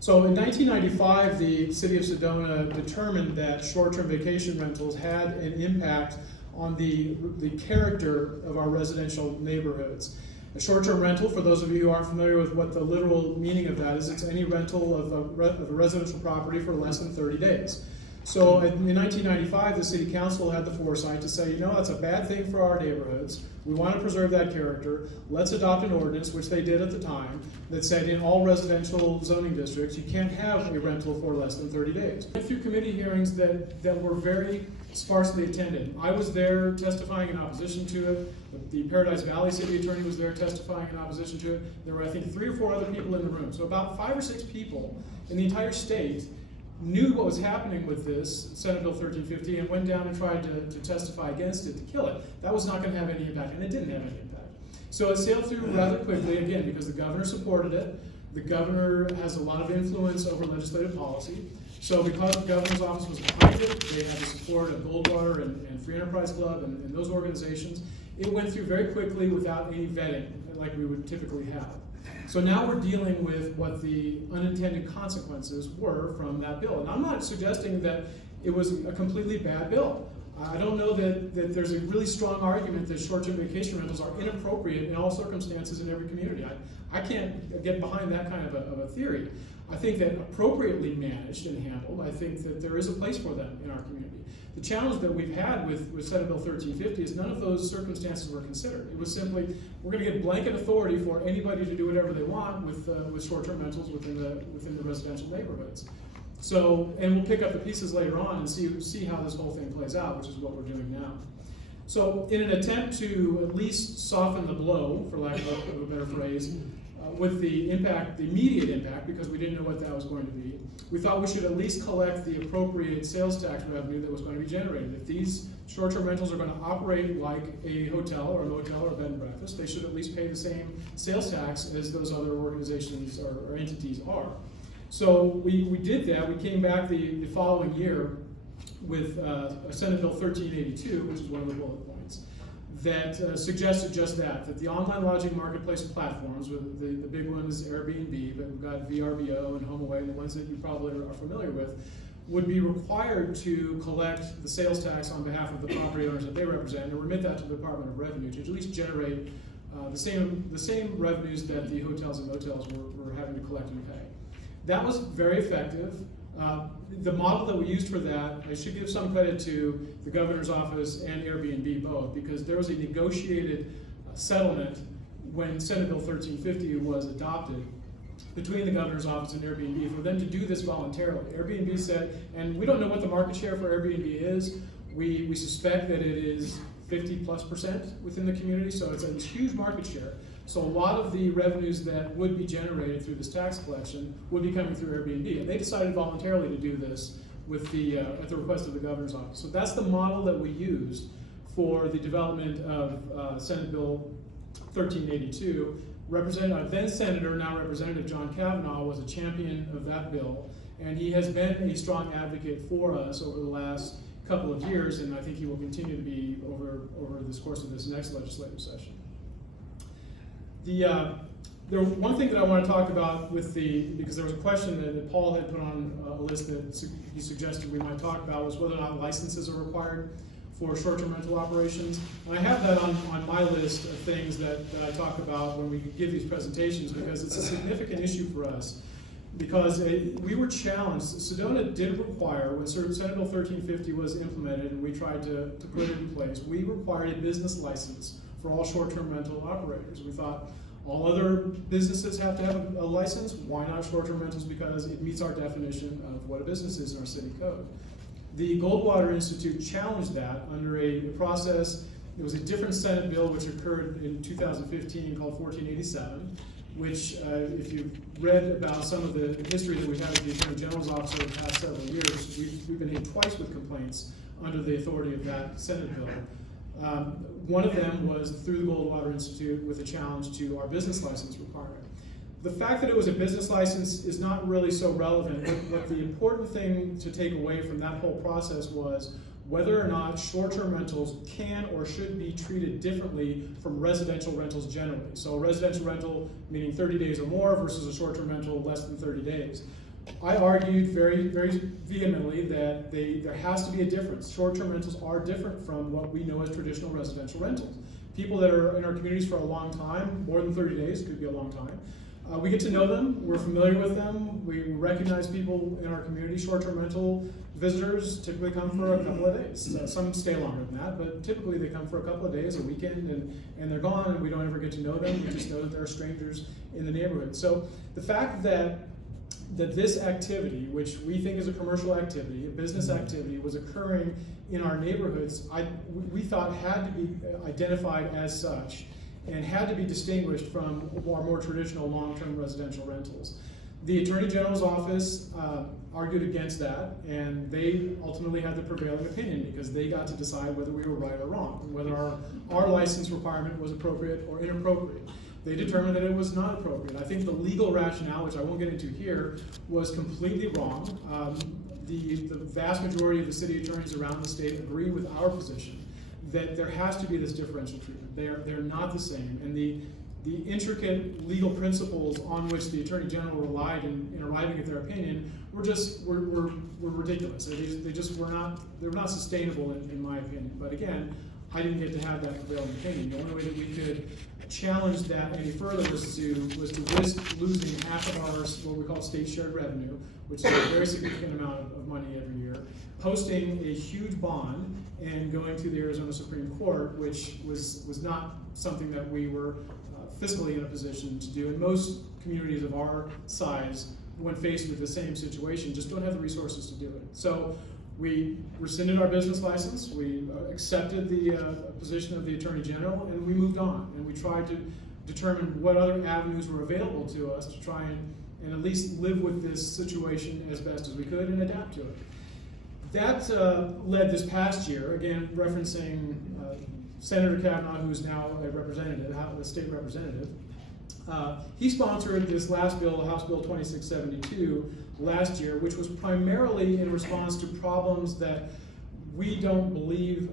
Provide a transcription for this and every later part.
So in 1995, the city of Sedona determined that short-term vacation rentals had an impact on the character of our residential neighborhoods. A short-term rental, for those of you who aren't familiar with what the literal meaning of that is, it's any rental of a residential property for less than 30 days. So in 1995, the city council had the foresight to say, you know, that's a bad thing for our neighborhoods. We want to preserve that character. Let's adopt an ordinance, which they did at the time, that said in all residential zoning districts, you can't have a rental for less than 30 days. I went through committee hearings that were very sparsely attended. I was there testifying in opposition to it. The Paradise Valley city attorney was there testifying in opposition to it. There were, I think, 3 or 4 other people in the room. So about 5 or 6 people in the entire state knew what was happening with this Senate Bill 1350 and went down and tried to testify against it, to kill it. That was not going to have any impact, and it didn't have any impact. So it sailed through rather quickly, again, because the governor supported it. The governor has a lot of influence over legislative policy. So because the governor's office was behind it, they had the support of Goldwater and Free Enterprise Club and those organizations. It went through very quickly without any vetting like we would typically have. So now we're dealing with what the unintended consequences were from that bill. And I'm not suggesting that it was a completely bad bill. I don't know that there's a really strong argument that short-term vacation rentals are inappropriate in all circumstances in every community. I can't get behind that kind of a theory. I think that appropriately managed and handled, I think that there is a place for them in our community. The challenge that we've had with Senate Bill 1350 is none of those circumstances were considered. It was simply, we're going to give blanket authority for anybody to do whatever they want with short-term rentals within the residential neighborhoods. So, and we'll pick up the pieces later on and see how this whole thing plays out, which is what we're doing now. So, in an attempt to at least soften the blow, for lack of a better phrase, with the impact, the immediate impact, because we didn't know what that was going to be, we thought we should at least collect the appropriate sales tax revenue that was going to be generated. If these short-term rentals are going to operate like a hotel or a motel or a bed and breakfast, they should at least pay the same sales tax as those other organizations or entities are. So we did that. We came back the following year with Senate Bill 1382, which is one of the bullet points, that suggested just that the online lodging marketplace platforms, with the big ones, Airbnb, but we've got VRBO and HomeAway, the ones that you probably are familiar with, would be required to collect the sales tax on behalf of the property owners that they represent and remit that to the Department of Revenue to at least generate the same revenues that the hotels and motels were having to collect and pay. That was very effective. The model that we used for that, I should give some credit to the governor's office and Airbnb both, because there was a negotiated settlement when Senate Bill 1350 was adopted between the governor's office and Airbnb for them to do this voluntarily. Airbnb said, and we don't know what the market share for Airbnb is, we suspect that it is 50+% within the community, so it's a huge market share. So a lot of the revenues that would be generated through this tax collection would be coming through Airbnb, and they decided voluntarily to do this with at the request of the governor's office. So that's the model that we used for the development of Senate Bill 1382. Then Senator, now Representative John Kavanaugh, was a champion of that bill, and he has been a strong advocate for us over the last couple of years, and I think he will continue to be over this course of this next legislative session. One thing that I want to talk about because there was a question that Paul had put on a list that he suggested we might talk about, was whether or not licenses are required for short-term rental operations. And I have that on my list of things that I talk about when we give these presentations, because it's a significant issue for us. Because we were challenged. Sedona did require, when Senate Bill 1350 was implemented and we tried to put it in place, we required a business license for all short-term rental operators. We thought all other businesses have to have a license. Why not short-term rentals? Because it meets our definition of what a business is in our city code. The Goldwater Institute challenged that under a process. It was a different Senate bill which occurred in 2015 called 1487, which if you've read about some of the history that we've had with the Attorney General's Office over the past several years, we've been hit twice with complaints under the authority of that Senate bill. One of them was through the Goldwater Institute with a challenge to our business license requirement. The fact that it was a business license is not really so relevant, but the important thing to take away from that whole process was whether or not short-term rentals can or should be treated differently from residential rentals generally. So a residential rental meaning 30 days or more versus a short-term rental less than 30 days. I argued very, very vehemently that there has to be a difference. Short-term rentals are different from what we know as traditional residential rentals. People that are in our communities for a long time, more than 30 days, could be a long time, we get to know them, we're familiar with them, we recognize people in our community. Short-term rental visitors typically come for a couple of days. Some stay longer than that, but typically they come for a couple of days, a weekend, and they're gone, and we don't ever get to know them. We just know that they're strangers in the neighborhood. So the fact that this activity, which we think is a commercial activity, a business activity, was occurring in our neighborhoods, we thought had to be identified as such and had to be distinguished from our more traditional long-term residential rentals. The Attorney General's office argued against that, and they ultimately had the prevailing opinion because they got to decide whether we were right or wrong, whether our license requirement was appropriate or inappropriate. They determined that it was not appropriate. I think the legal rationale, which I won't get into here, was completely wrong. The vast majority of the city attorneys around the state agree with our position that there has to be this differential treatment. They're not the same, and the intricate legal principles on which the Attorney General relied in arriving at their opinion were ridiculous. They were not sustainable in my opinion. But again, I didn't get to have that prevailing opinion. The only way that we could challenge that any further was to risk losing half of our, what we call state shared revenue, which is a very significant amount of money every year, posting a huge bond and going to the Arizona Supreme Court, which was not something that we were fiscally in a position to do. And most communities of our size, when faced with the same situation, just don't have the resources to do it. So we rescinded our business license, we accepted the position of the Attorney General, and we moved on. And we tried to determine what other avenues were available to us to try and at least live with this situation as best as we could and adapt to it. That led this past year, again referencing Senator Kavanaugh, who is now a representative, a state representative. He sponsored this last bill, House Bill 2672, last year, which was primarily in response to problems that we don't believe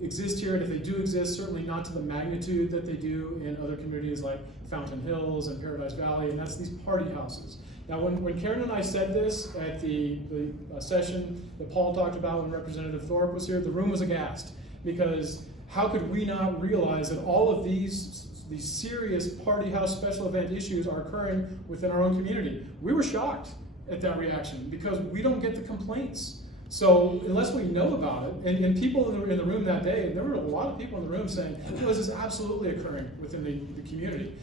exist here, and if they do exist, certainly not to the magnitude that they do in other communities like Fountain Hills and Paradise Valley, and that's these party houses. Now, when Karen and I said this at the session that Paul talked about when Representative Thorpe was here, the room was aghast, because how could we not realize that all of these serious party house special event issues are occurring within our own community? We were shocked at that reaction because we don't get the complaints. So unless we know about it, and people in the room that day, there were a lot of people in the room saying, this is absolutely occurring within the community.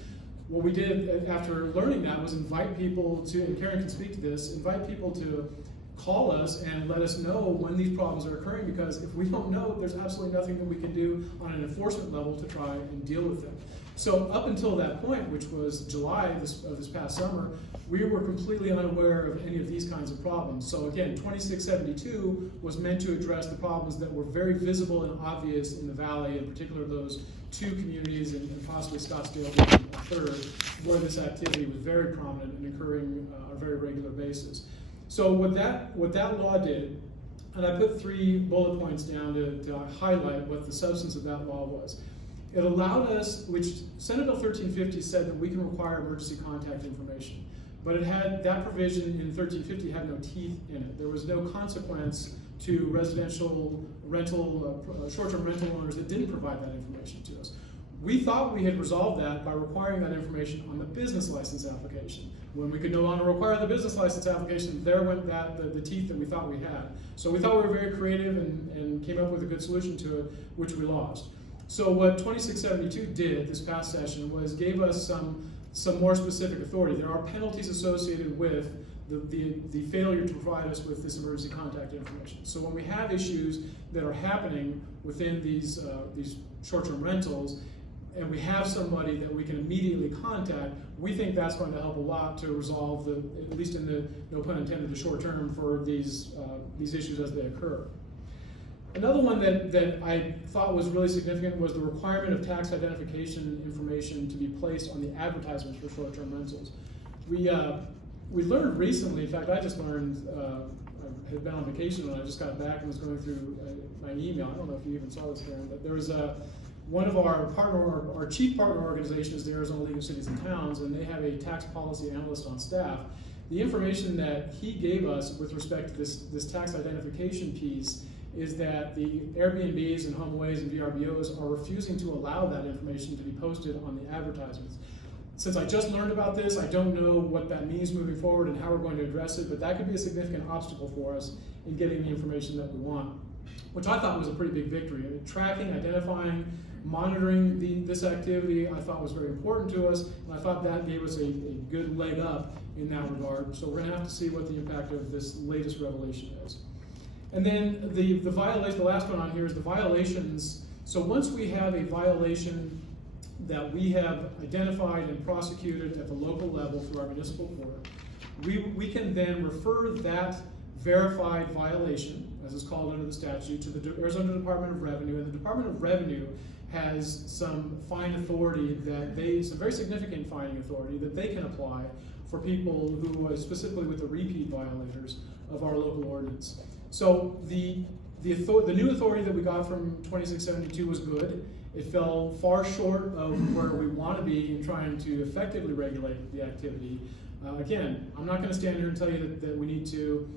What we did after learning that was invite people to, and Karen can speak to this, invite people to call us and let us know when these problems are occurring, because if we don't know, there's absolutely nothing that we can do on an enforcement level to try and deal with them. So up until that point, which was July of this past summer, we were completely unaware of any of these kinds of problems. So again, 2672 was meant to address the problems that were very visible and obvious in the valley, in particular those two communities and possibly Scottsdale being a third, where this activity was very prominent and occurring on a very regular basis. So what that law did, and I put 3 bullet points down to highlight what the substance of that law was. It allowed us, which Senate Bill 1350 said that we can require emergency contact information, but it had, that provision in 1350 had no teeth in it. There was no consequence to residential rental, short-term rental owners that didn't provide that information to us. We thought we had resolved that by requiring that information on the business license application. When we could no longer require the business license application, there went the teeth that we thought we had. So we thought we were very creative and came up with a good solution to it, which we lost. So what 2672 did this past session was gave us some more specific authority. There are penalties associated with the failure to provide us with this emergency contact information. So when we have issues that are happening within these short-term rentals, and we have somebody that we can immediately contact, we think that's going to help a lot to resolve at least in the, no pun intended, the short term for these issues as they occur. Another one that I thought was really significant was the requirement of tax identification information to be placed on the advertisements for short-term rentals. We learned recently, in fact I just learned, I had been on vacation and I just got back and was going through my email. I don't know if you even saw this, Karen, but there was one of our chief partner organizations, the Arizona League of Cities and Towns, and they have a tax policy analyst on staff the information that he gave us with respect to this tax identification piece is that the Airbnbs and HomeAways and VRBOs are refusing to allow that information to be posted on the advertisements. Since I just learned about this, I don't know what that means moving forward and how we're going to address it, but that could be a significant obstacle for us in getting the information that we want, which I thought was a pretty big victory. Tracking, identifying, monitoring this activity I thought was very important to us, and I thought that gave us a good leg up in that regard. So we're going to have to see what the impact of this latest revelation is. And then the violation, the last one on here is the violations. So once we have a violation that we have identified and prosecuted at the local level through our municipal court, we can then refer that verified violation, as it's called under the statute, to the Arizona Department of Revenue, and the Department of Revenue has some fine authority some very significant fining authority that they can apply for people who, specifically with the repeat violators of our local ordinance. So the new authority that we got from 2672 was good. It fell far short of where we want to be in trying to effectively regulate the activity. Again, I'm not going to stand here and tell you that we need to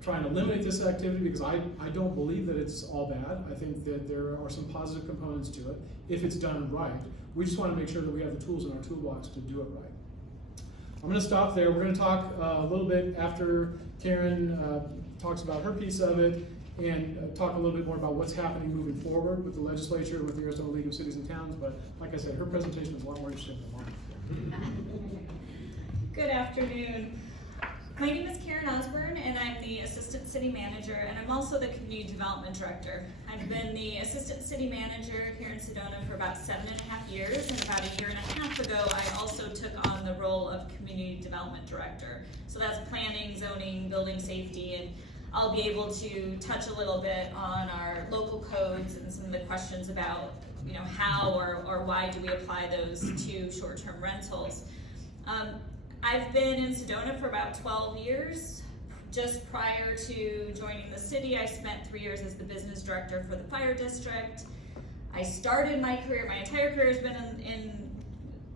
try and eliminate this activity, because I don't believe that it's all bad. I think that there are some positive components to it if it's done right. We just want to make sure that we have the tools in our toolbox to do it right. I'm going to stop there. We're going to talk a little bit after Karen talks about her piece of it, and talk a little bit more about what's happening moving forward with the legislature and with the Arizona League of Cities and Towns. But like I said, her presentation is a lot more interesting than mine. Good afternoon. My name is Karen Osborne, and I'm the Assistant City Manager, and I'm also the Community Development Director. I've been the Assistant City Manager here in Sedona for about 7.5 years, and about 1.5 years ago, I also took on the role of Community Development Director. So that's planning, zoning, building safety, and I'll be able to touch a little bit on our local codes and some of the questions about, how or why do we apply those to short-term rentals. I've been in Sedona for about 12 years. Just prior to joining the city, I spent 3 years as the business director for the fire district. I started my career, my entire career has been in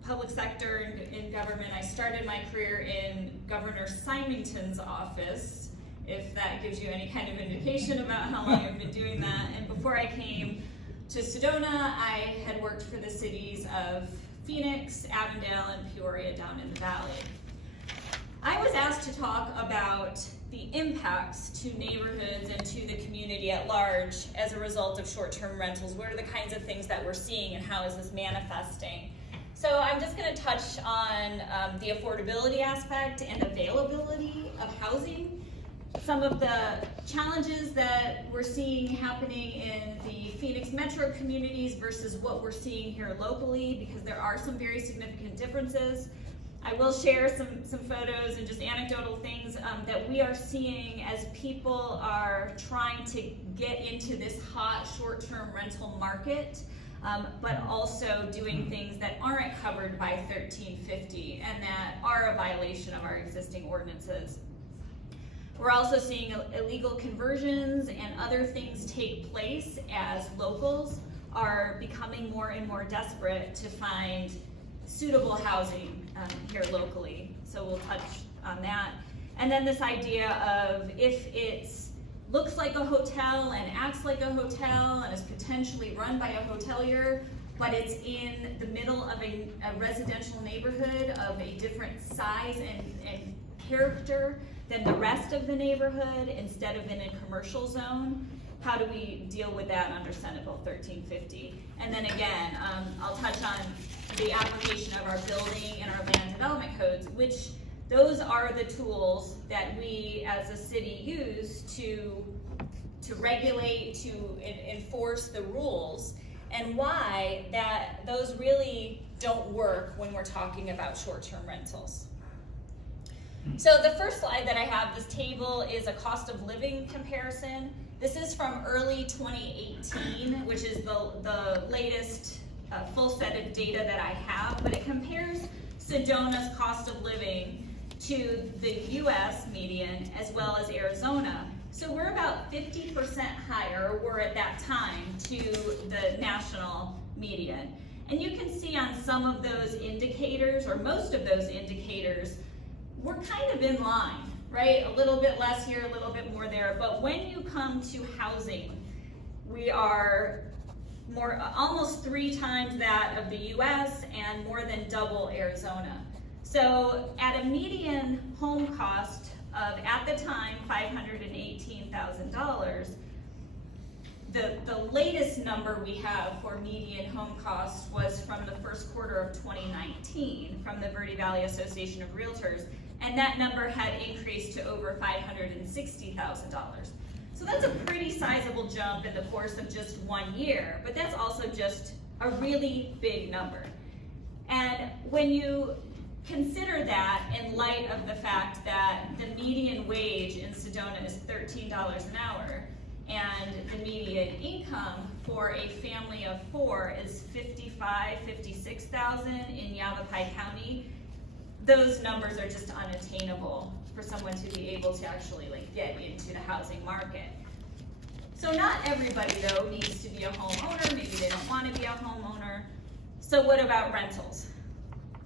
public sector and in government. I started my career in Governor Symington's office, if that gives you any kind of indication about how long I've been doing that. And before I came to Sedona, I had worked for the cities of Phoenix, Avondale, and Peoria down in the valley. I was asked to talk about the impacts to neighborhoods and to the community at large as a result of short-term rentals. What are the kinds of things that we're seeing and how is this manifesting? So I'm just going to touch on the affordability aspect and availability of housing. Some of the challenges that we're seeing happening in the Phoenix metro communities versus what we're seeing here locally, because there are some very significant differences. I will share some photos and just anecdotal things that we are seeing as people are trying to get into this hot short-term rental market, but also doing things that aren't covered by 1350 and that are a violation of our existing ordinances. We're also seeing illegal conversions and other things take place as locals are becoming more and more desperate to find suitable housing here locally. So we'll touch on that. And then this idea of if it looks like a hotel and acts like a hotel and is potentially run by a hotelier, but it's in the middle of a residential neighborhood of a different size and character than the rest of the neighborhood instead of in a commercial zone, how do we deal with that under Senate Bill 1350? And then again, I'll touch on the application of our building and our land development codes, which those are the tools that we as a city use to regulate, to enforce the rules, and why that those really don't work when we're talking about short-term rentals. So the first slide that I have, this table, is a cost of living comparison. This is from early 2018, which is the latest full set of data that I have, but it compares Sedona's cost of living to the US median as well as Arizona. So we're about 50% higher, or were at that time, to the national median. And you can see on some of those indicators, or most of those indicators, we're kind of in line, right? A little bit less here, a little bit more there, but when you come to housing, we are almost 3 times that of the US and more than double Arizona. So at a median home cost of, at the time, $518,000, the latest number we have for median home cost was from the first quarter of 2019 from the Verde Valley Association of Realtors, and that number had increased to over $560,000. So that's a pretty sizable jump in the course of just 1 year, but that's also just a really big number. And when you consider that in light of the fact that the median wage in Sedona is $13 an hour, and the median income for a family of 4 is $56,000 in Yavapai County, those numbers are just unattainable for someone to be able to actually get into the housing market. So not everybody though needs to be a homeowner, maybe they don't want to be a homeowner. So what about rentals?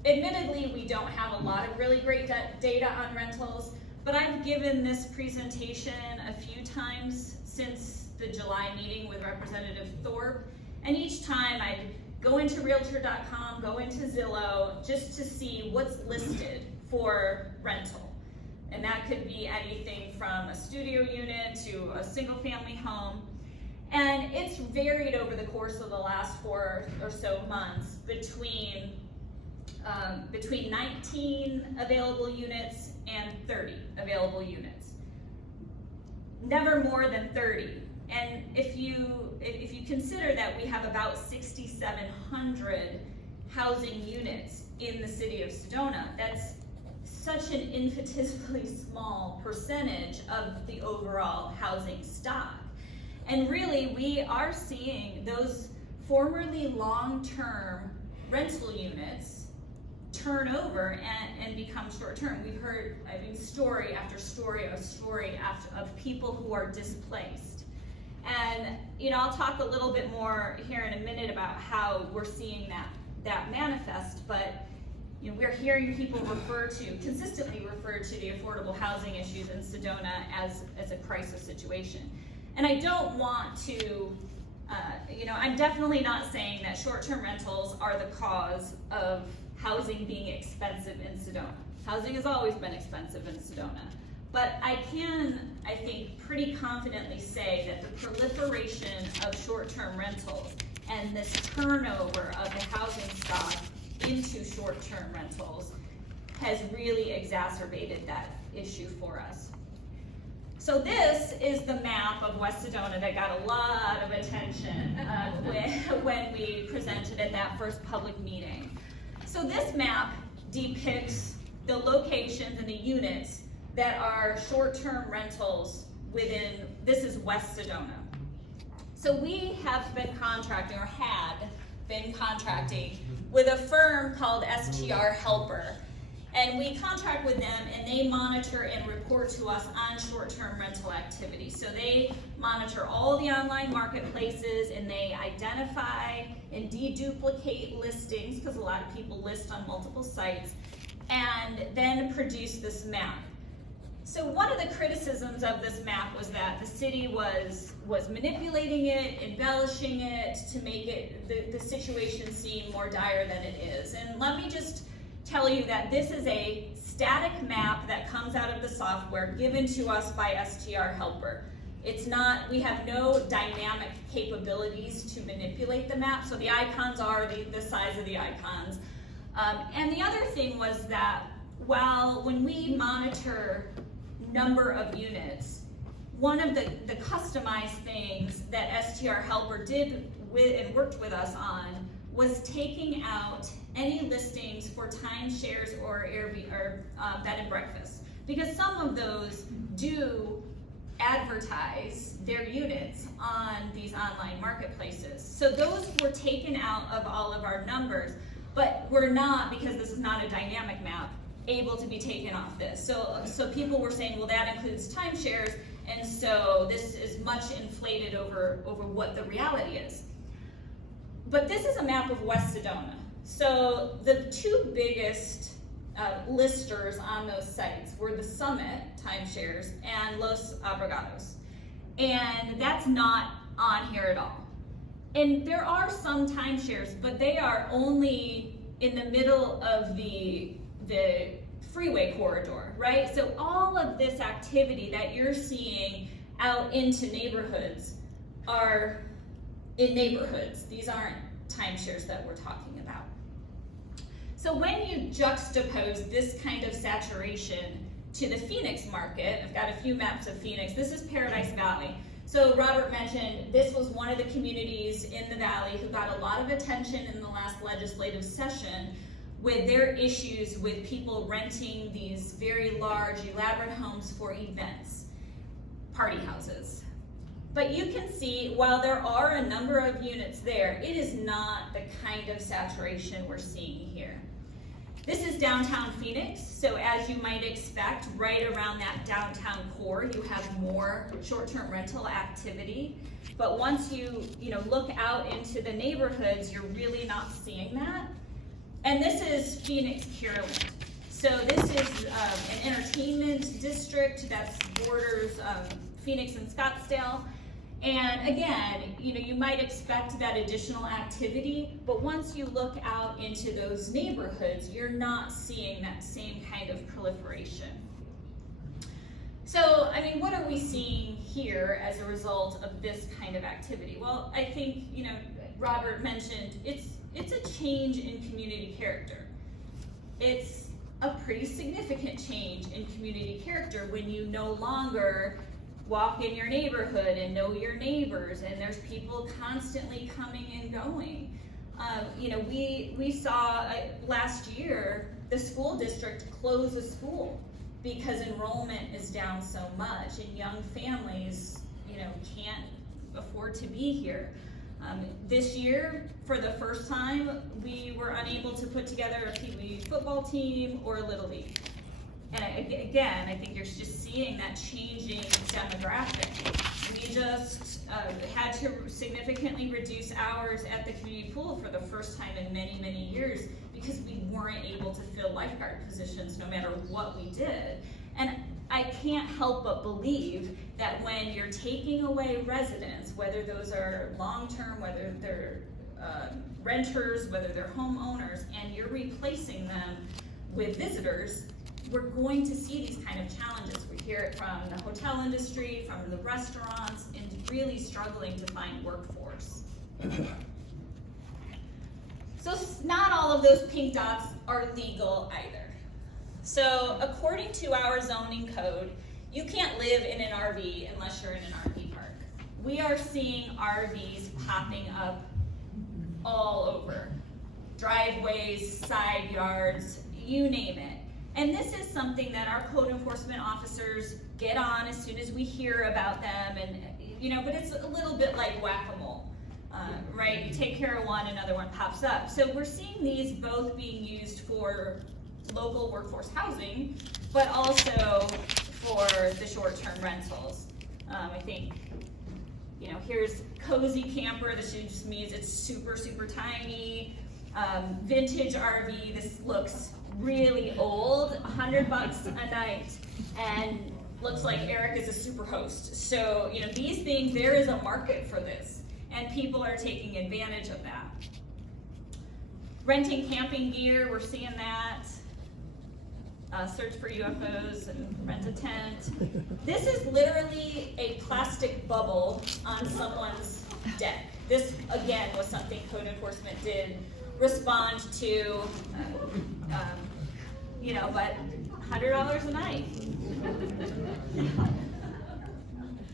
Admittedly, we don't have a lot of really great data on rentals, but I've given this presentation a few times since the July meeting with Representative Thorpe, and each time I'd go into Realtor.com, go into Zillow, just to see what's listed for rental. And that could be anything from a studio unit to a single family home. And it's varied over the course of the last 4 or so months between 19 available units and 30 available units. Never more than 30. And if you consider that we have about 6,700 housing units in the city of Sedona, that's such an infinitesimally small percentage of the overall housing stock. And really, we are seeing those formerly long-term rental units turn over and become short-term. We've heard, story after story of people who are displaced. And I'll talk a little bit more here in a minute about how we're seeing that manifest, but we're hearing people consistently refer to the affordable housing issues in Sedona as a crisis situation. And I don't want to, I'm definitely not saying that short-term rentals are the cause of housing being expensive in Sedona. Housing has always been expensive in Sedona. But I can, I think, pretty confidently say that the proliferation of short-term rentals and this turnover of the housing stock into short-term rentals has really exacerbated that issue for us. So this is the map of West Sedona that got a lot of attention when we presented at that first public meeting. So this map depicts the locations and the units that are short-term rentals within, this is West Sedona. So we have been contracting, or had been contracting, with a firm called STR Helper. And we contract with them and they monitor and report to us on short-term rental activity. So they monitor all the online marketplaces and they identify and deduplicate listings, because a lot of people list on multiple sites, and then produce this map. So one of the criticisms of this map was that the city was manipulating it, embellishing it to make it the situation seem more dire than it is. And let me just tell you that this is a static map that comes out of the software given to us by STR Helper. It's not, we have no dynamic capabilities to manipulate the map, so the icons are the size of the icons. And the other thing was that when we monitor number of units, one of the customized things that STR Helper did and worked with us on was taking out any listings for timeshares or Airbnb or bed and breakfast, because some of those do advertise their units on these online marketplaces. So those were taken out of all of our numbers, but we're not, because this is not a dynamic map, able to be taken off this. So people were saying, well, that includes timeshares, and so this is much inflated over what the reality is. But this is a map of West Sedona. So the two biggest listers on those sites were the Summit timeshares and Los Abogados. And that's not on here at all. And there are some timeshares, but they are only in the middle of the freeway corridor, right? So all of this activity that you're seeing out into neighborhoods are in neighborhoods. These aren't timeshares that we're talking about. So when you juxtapose this kind of saturation to the Phoenix market, I've got a few maps of Phoenix. This is Paradise Valley. So Robert mentioned this was one of the communities in the valley who got a lot of attention in the last legislative session with their issues with people renting these very large, elaborate homes for events, party houses. But you can see, while there are a number of units there, it is not the kind of saturation we're seeing here. This is downtown Phoenix, so as you might expect, right around that downtown core, you have more short-term rental activity. But once you look out into the neighborhoods, you're really not seeing that. And this is Phoenix Kierland. So this is an entertainment district that borders Phoenix and Scottsdale. And again, you might expect that additional activity, but once you look out into those neighborhoods, you're not seeing that same kind of proliferation. So, I mean, what are we seeing here as a result of this kind of activity? Well, I think, Robert mentioned it's a change in community character. It's a pretty significant change in community character when you no longer walk in your neighborhood and know your neighbors, and there's people constantly coming and going. We saw last year the school district close a school because enrollment is down so much, and young families, can't afford to be here. This year, for the first time, we were unable to put together a Pee Wee football team or a Little League. And again, I think you're just seeing that changing demographic. We just had to significantly reduce hours at the community pool for the first time in many, many years because we weren't able to fill lifeguard positions no matter what we did. And I can't help but believe that when you're taking away residents, whether those are long-term, whether they're renters, whether they're homeowners, and you're replacing them with visitors, we're going to see these kind of challenges. We hear it from the hotel industry, from the restaurants, and really struggling to find workforce. So not all of those pink dots are legal either. So according to our zoning code, you can't live in an RV unless you're in an RV park. We are seeing RVs popping up all over. Driveways, side yards, you name it. And this is something that our code enforcement officers get on as soon as we hear about them, and but it's a little bit like whack-a-mole, right? You take care of one, another one pops up. So we're seeing these both being used for local workforce housing, but also for the short-term rentals. I think, here's cozy camper. This just means it's super, super tiny. Vintage RV, this looks really old, $100 a night, and looks like Eric is a super host. So, these things, there is a market for this, and people are taking advantage of that. Renting camping gear, we're seeing that. Search for UFOs and rent a tent. This is literally a plastic bubble on someone's deck. This, again, was something code enforcement did respond to, but $100 a night.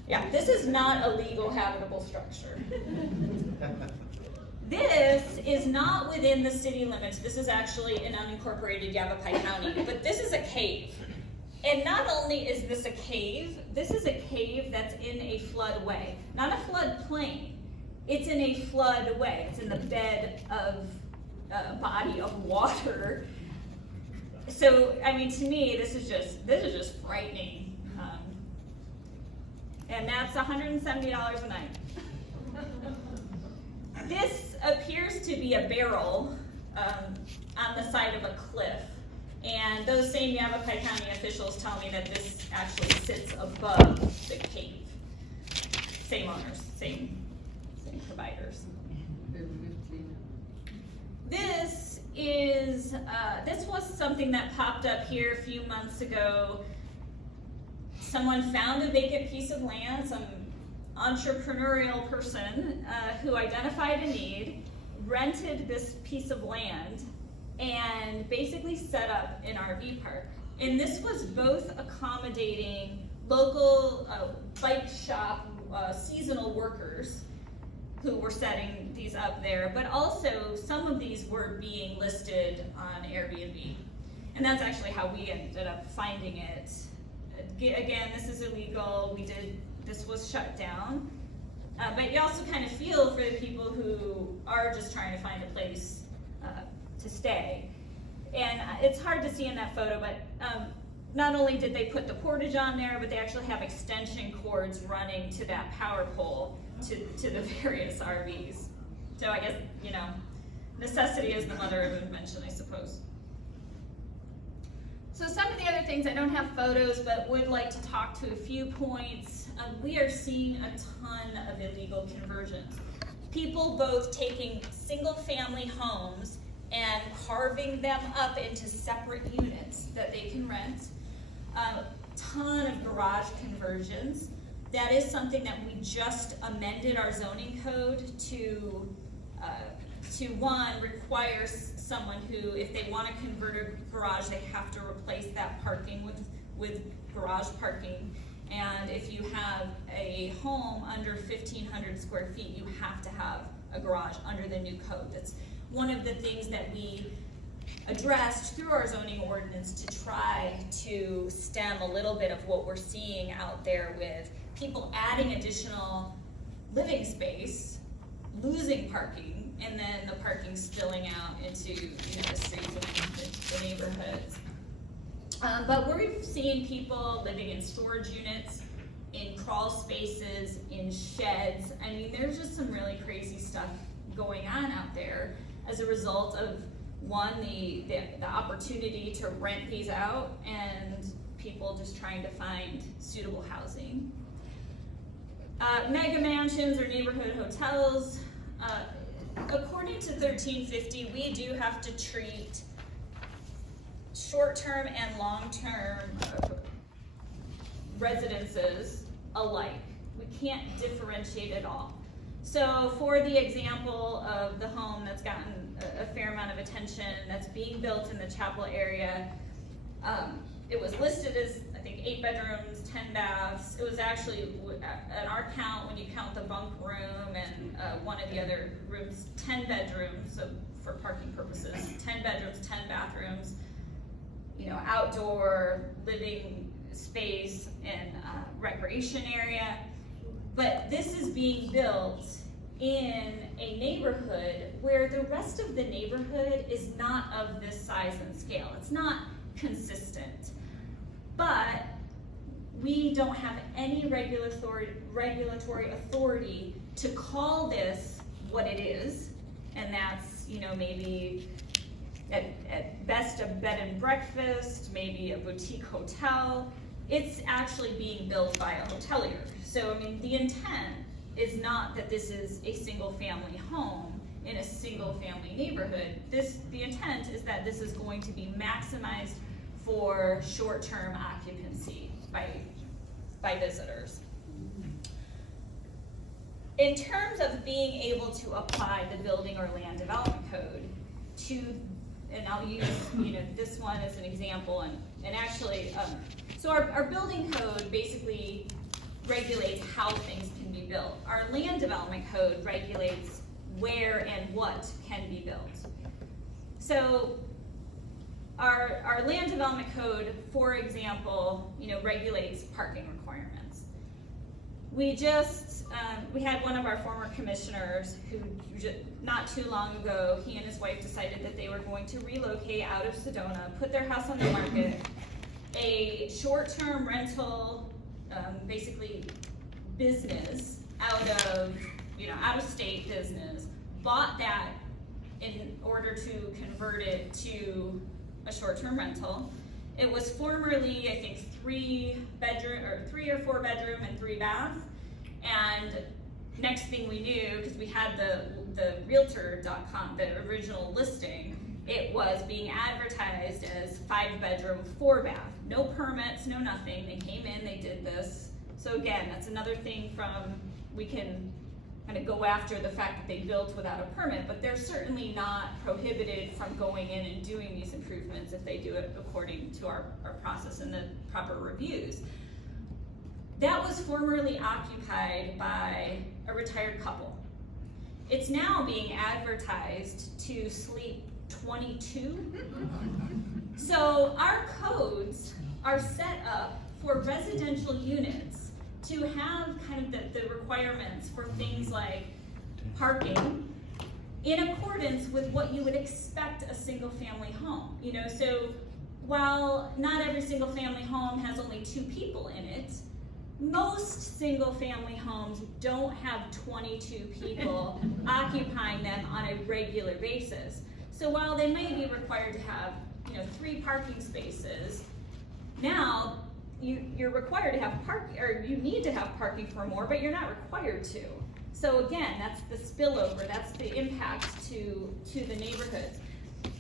Yeah, this is not a legal habitable structure. This is not within the city limits. This is actually in unincorporated Yavapai County, but this is a cave. And not only is this a cave that's in a floodway. Not a floodplain. It's in a floodway. It's in the bed of a body of water. So, I mean, to me, this is just frightening. And that's $170 a night. This appears to be a barrel on the side of a cliff. And those same Yavapai County officials tell me that this actually sits above the cave. Same owners, same providers. This was something that popped up here a few months ago. Someone found a vacant piece of land, some entrepreneurial person who identified a need, rented this piece of land, and basically set up an RV park. And this was both accommodating local bike shop seasonal workers who were setting these up there, but also some of these were being listed on Airbnb. And that's actually how we ended up finding it. Again, this is illegal. This was shut down. But you also kind of feel for the people who are just trying to find a place to stay. And it's hard to see in that photo, but not only did they put the portage on there, but they actually have extension cords running to that power pole to the various RVs. So I guess, necessity is the mother of invention, I suppose. So some of the other things, I don't have photos, but would like to talk to a few points. We are seeing a ton of illegal conversions. People both taking single family homes and carving them up into separate units that they can rent. A ton of garage conversions. That is something that we just amended our zoning code to one, requires someone who, if they want to convert a garage, they have to replace that parking with garage parking. And if you have a home under 1,500 square feet, you have to have a garage under the new code. That's one of the things that we addressed through our zoning ordinance to try to stem a little bit of what we're seeing out there with people adding additional living space, losing parking, and then the parking spilling out into the streets of the neighborhoods. But we're seeing people living in storage units, in crawl spaces, in sheds. I mean, there's just some really crazy stuff going on out there as a result of, one, the opportunity to rent these out, and people just trying to find suitable housing. Mega mansions or neighborhood hotels. According to 1350, we do have to treat short-term and long-term residences alike. We can't differentiate at all. So for the example of the home that's gotten a fair amount of attention, that's being built in the Chapel area, it was listed as, I think, 8 bedrooms, 10 baths. It was actually, at our count, when you count the bunk room and one of the other rooms, 10 bedrooms, so for parking purposes, 10 bedrooms, 10 bathrooms, outdoor living space and recreation area. But this is being built in a neighborhood where the rest of the neighborhood is not of this size and scale. It's not consistent. But we don't have any regulatory authority to call this what it is, and that's, maybe at best a bed and breakfast, maybe a boutique hotel. It's actually being built by a hotelier. So, the intent is not that this is a single family home in a single family neighborhood. The intent is that this is going to be maximized for short-term occupancy by visitors. In terms of being able to apply the building or land development code to, and I'll use this one as an example, and actually, so our building code basically regulates how things can be built. Our land development code regulates where and what can be built. So our land development code, for example, regulates parking requirements. We had one of our former commissioners who, not too long ago, he and his wife decided that they were going to relocate out of Sedona, put their house on the market, a short-term rental, basically business out of state business, bought that in order to convert it to a short-term rental. It was formerly, I think, 3 or 4 bedroom and 3 bath. And next thing we knew, because we had the realtor.com, the original listing, it was being advertised as 5 bedroom, 4 bath. No permits, no nothing. They came in, they did this. So again, that's another thing we can kind of go after the fact that they built without a permit, but they're certainly not prohibited from going in and doing these improvements if they do it according to our process and the proper reviews. That was formerly occupied by a retired couple. It's now being advertised to sleep 22. So our codes are set up for residential units to have kind of the requirements for things like parking in accordance with what you would expect a single family home. So while not every single family home has only 2 people in it, most single family homes don't have 22 people occupying them on a regular basis. So while they may be required to have 3 parking spaces, now you're required to have parking, or you need to have parking for more, but you're not required to. So again, that's the spillover, that's the impact to the neighborhoods.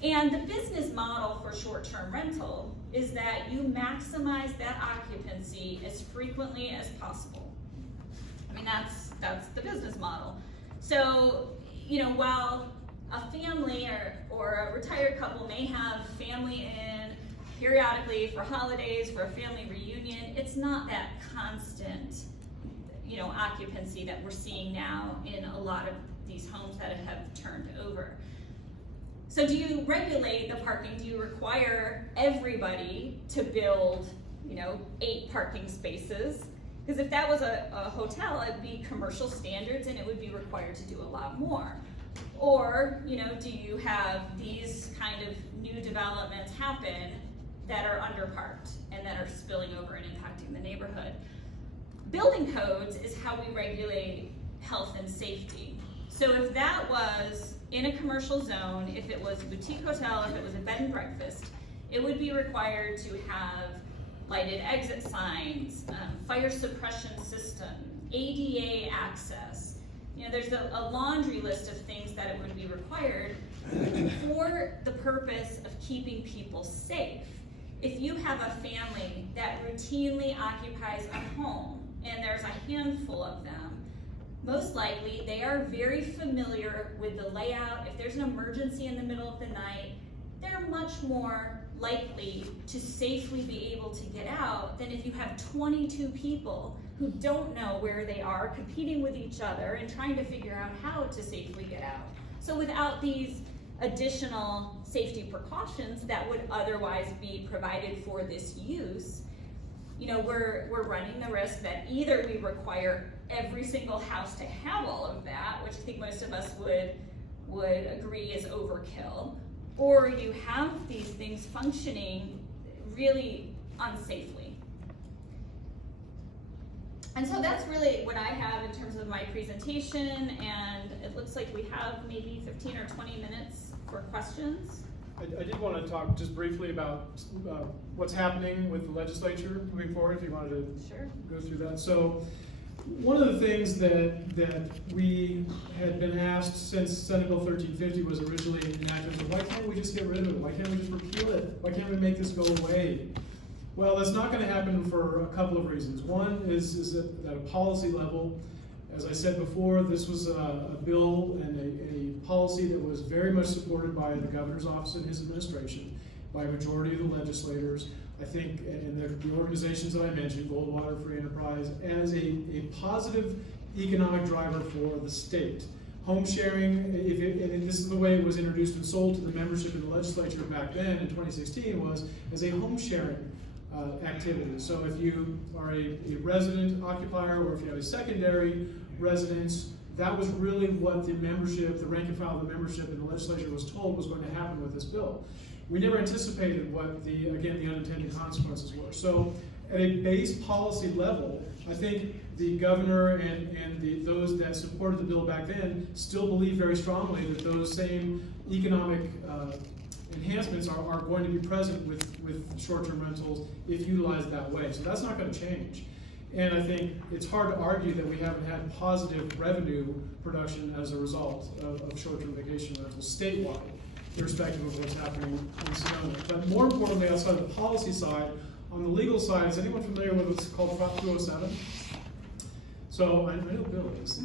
And the business model for short-term rental is that you maximize that occupancy as frequently as possible. I mean, that's the business model. So, while a family or a retired couple may have family in periodically for holidays, for a family reunion, it's not that constant, occupancy that we're seeing now in a lot of these homes that have turned over. So do you regulate the parking? Do you require everybody to build, 8 parking spaces? Because if that was a hotel, it'd be commercial standards and it would be required to do a lot more. Or, do you have these kind of new developments happen that are underparked and that are spilling over and impacting the neighborhood? Building codes is how we regulate health and safety. So if that was in a commercial zone, if it was a boutique hotel, if it was a bed and breakfast, it would be required to have lighted exit signs, fire suppression system, ADA access. There's a laundry list of things that it would be required for the purpose of keeping people safe. If you have a family that routinely occupies a home, and there's a handful of them, most likely they are very familiar with the layout. If there's an emergency in the middle of the night, they're much more likely to safely be able to get out than if you have 22 people who don't know where they are, competing with each other and trying to figure out how to safely get out. So without these additional safety precautions that would otherwise be provided for this use, we're running the risk that either we require every single house to have all of that, which I think most of us would agree is overkill, or you have these things functioning really unsafely. And so that's really what I have in terms of my presentation, and it looks like we have maybe 15 or 20 minutes for questions. I did want to talk just briefly about what's happening with the legislature moving forward, if you wanted to Sure. go through that. So one of the things that we had been asked since Senate Bill 1350 was originally enacted was, why can't we just get rid of it? Why can't we just repeal it? Why can't we make this go away? Well, that's not going to happen for a couple of reasons. One is that at a policy level, as I said before, this was a bill and a policy that was very much supported by the governor's office and his administration, by a majority of the legislators. I think, and the organizations that I mentioned, Goldwater, Free Enterprise, as a positive economic driver for the state. Home sharing, and this is the way it was introduced and sold to the membership in the legislature back then in 2016, was as a home sharing activity. So if you are a resident occupier, or if you have a secondary residence, that was really what the membership, the rank and file of the membership in the legislature was told was going to happen with this bill. We never anticipated what the unintended consequences were. So at a base policy level, I think the governor and those that supported the bill back then still believe very strongly that those same economic enhancements are going to be present with short-term rentals if utilized that way. So that's not going to change. And I think it's hard to argue that we haven't had positive revenue production as a result of short-term vacation rentals statewide, irrespective of what's happening in Sedona. But more importantly, outside of the policy side, on the legal side, is anyone familiar with what's called Prop 207? So I know Bill is.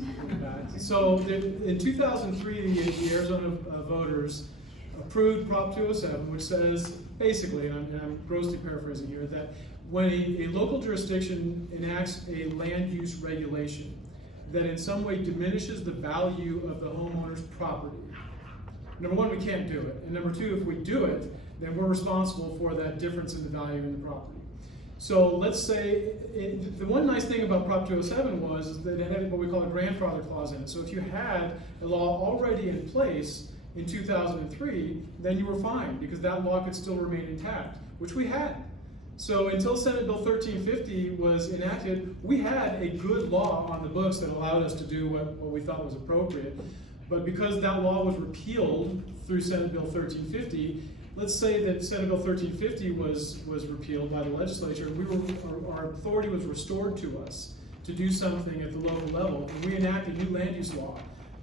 So in 2003, the Arizona voters approved Prop 207, which says basically, and I'm grossly paraphrasing here, that when a local jurisdiction enacts a land use regulation that in some way diminishes the value of the homeowner's property, number one, we can't do it. And number two, if we do it, then we're responsible for that difference in the value in the property. So let's say, the one nice thing about Prop 207 was that it had what we call a grandfather clause in it. So if you had a law already in place in 2003, then you were fine, because that law could still remain intact, which we had. So until Senate Bill 1350 was enacted, we had a good law on the books that allowed us to do what we thought was appropriate. But because that law was repealed through Senate Bill 1350, let's say that Senate Bill 1350 was repealed by the legislature, our authority was restored to us to do something at the local level, and we enacted new land use law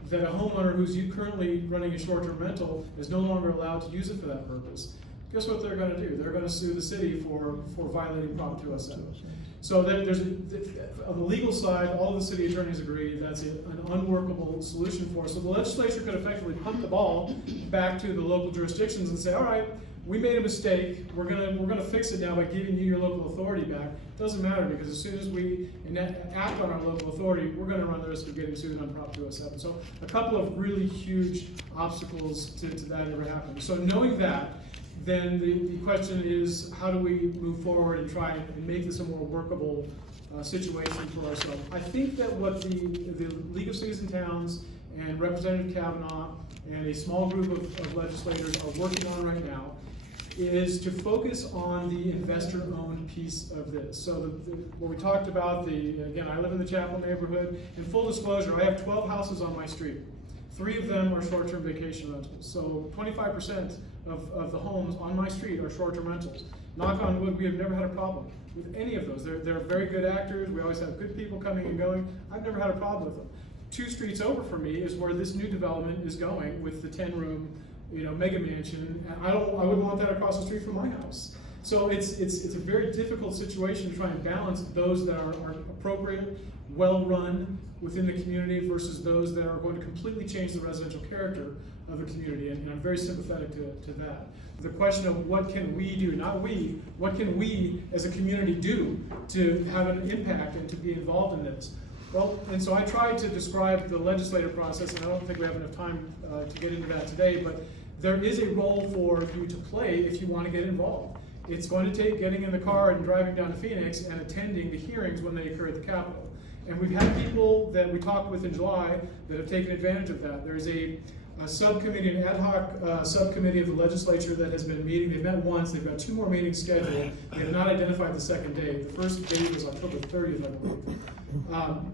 that a homeowner who's currently running a short-term rental is no longer allowed to use it for that purpose. Guess what they're going to do? They're going to sue the city for violating Prop 207. So on the legal side, all of the city attorneys agree that's an unworkable solution for us. So the legislature could effectively punt the ball back to the local jurisdictions and say, all right, we made a mistake. We're gonna fix it now by giving you your local authority back. It doesn't matter, because as soon as we act on our local authority, we're going to run the risk of getting sued on Prop 207. So a couple of really huge obstacles to that ever happening. So knowing that, then the question is, how do we move forward and try and make this a more workable situation for ourselves? I think that what the League of Cities and Towns and Representative Kavanaugh and a small group of legislators are working on right now is to focus on the investor-owned piece of this. So what we talked about, again, I live in the Chapel neighborhood. In full disclosure, I have 12 houses on my street. 3 of them are short-term vacation rentals. So 25% of the homes on my street are short-term rentals. Knock on wood, we have never had a problem with any of those. They're very good actors. We always have good people coming and going. I've never had a problem with them. 2 streets over from me is where this new development is going with the 10-room, mega mansion. I wouldn't want that across the street from my house. So it's a very difficult situation to try and balance those that are appropriate, well-run within the community versus those that are going to completely change the residential character of the community, and I'm very sympathetic to that. The question of what can we do, not we, what can we as a community do to have an impact and to be involved in this? Well, and so I tried to describe the legislative process, and I don't think we have enough time to get into that today, but there is a role for you to play if you want to get involved. It's going to take getting in the car and driving down to Phoenix and attending the hearings when they occur at the Capitol. And we've had people that we talked with in July that have taken advantage of that. There's a subcommittee, an ad hoc subcommittee of the legislature that has been meeting. They've met once. They've got 2 more meetings scheduled. They have not identified the second date. The first date was October 30th, I believe.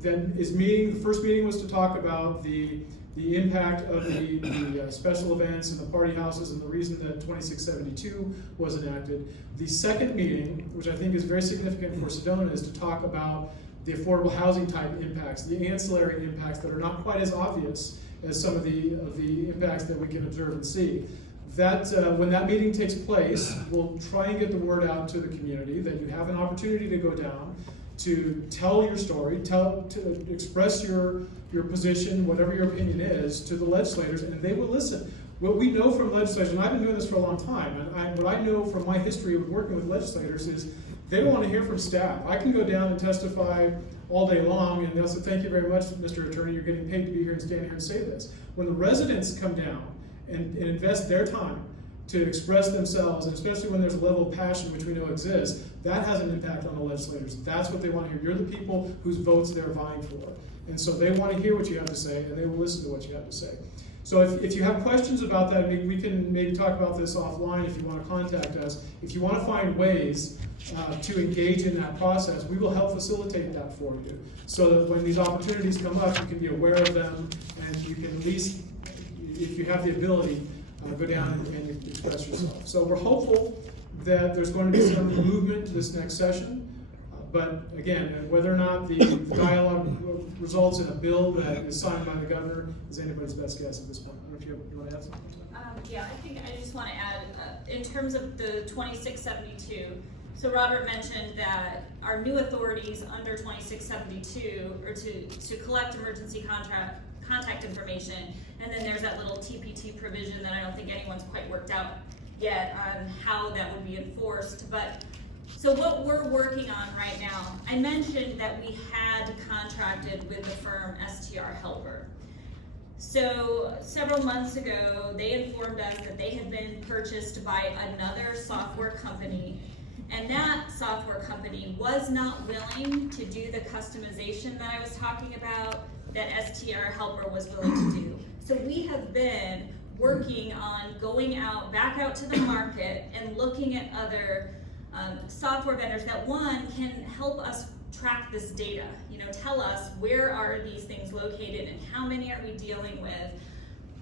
The first meeting was to talk about the impact of the special events and the party houses and the reason that 2672 was enacted. The second meeting, which I think is very significant for Sedona, is to talk about the affordable housing type impacts, the ancillary impacts that are not quite as obvious as some of the impacts that we can observe and see. That when that meeting takes place, we'll try and get the word out to the community that you have an opportunity to go down, to tell your story, to express your position, whatever your opinion is, to the legislators, and they will listen. What we know from legislators, and I've been doing this for a long time, and what I know from my history of working with legislators is they want to hear from staff. I can go down and testify all day long, and they'll say, thank you very much, Mr. Attorney, you're getting paid to be here and stand here and say this. When the residents come down and invest their time to express themselves, and especially when there's a level of passion which we know exists, that has an impact on the legislators. That's what they want to hear. You're the people whose votes they're vying for. And so they want to hear what you have to say, and they will listen to what you have to say. So if you have questions about that, we can maybe talk about this offline if you want to contact us. If you want to find ways to engage in that process, we will help facilitate that for you. So that when these opportunities come up, you can be aware of them, and you can at least, if you have the ability, go down and express yourself. So we're hopeful that there's going to be some movement this next session. But again, whether or not the dialogue results in a bill that is signed by the governor is anybody's best guess at this point. I don't know if you want to add something. Yeah, I think I just want to add, in terms of the 2672, so Robert mentioned that our new authorities under 2672 are to collect emergency contact information, and then there's that little TPT provision that I don't think anyone's quite worked out yet on how that would be enforced. But so what we're working on right now, I mentioned that we had contracted with the firm STR Helper. So several months ago, they informed us that they had been purchased by another software company, and that software company was not willing to do the customization that I was talking about that STR Helper was willing to do. So we have been working on going back out to the market and looking at other software vendors that, one, can help us track this data, tell us where are these things located and how many are we dealing with,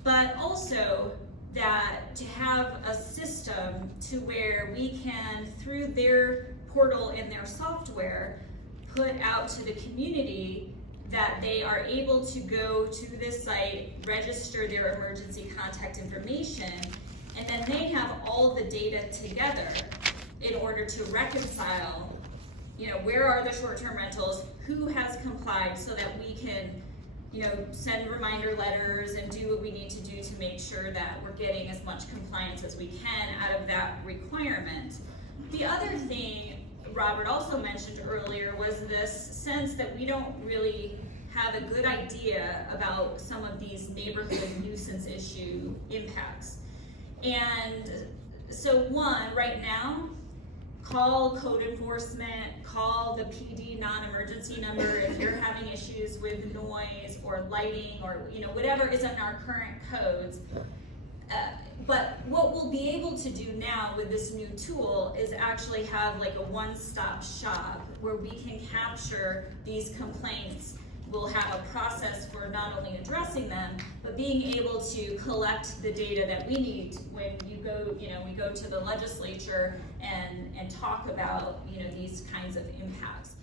but also that to have a system to where we can, through their portal and their software, put out to the community that they are able to go to this site, register their emergency contact information, and then they have all the data together in order to reconcile, where are the short-term rentals, who has complied, so that we can, send reminder letters and do what we need to do to make sure that we're getting as much compliance as we can out of that requirement. The other thing Robert also mentioned earlier was this sense that we don't really have a good idea about some of these neighborhood nuisance issue impacts. And so one, right now, call code enforcement, call the PD non-emergency number if you're having issues with noise or lighting or whatever is in our current codes. But what we'll be able to do now with this new tool is actually have like a one-stop shop where we can capture these complaints. We'll have a process for not only addressing them, but being able to collect the data that we need when we go to the legislature and talk about these kinds of impacts.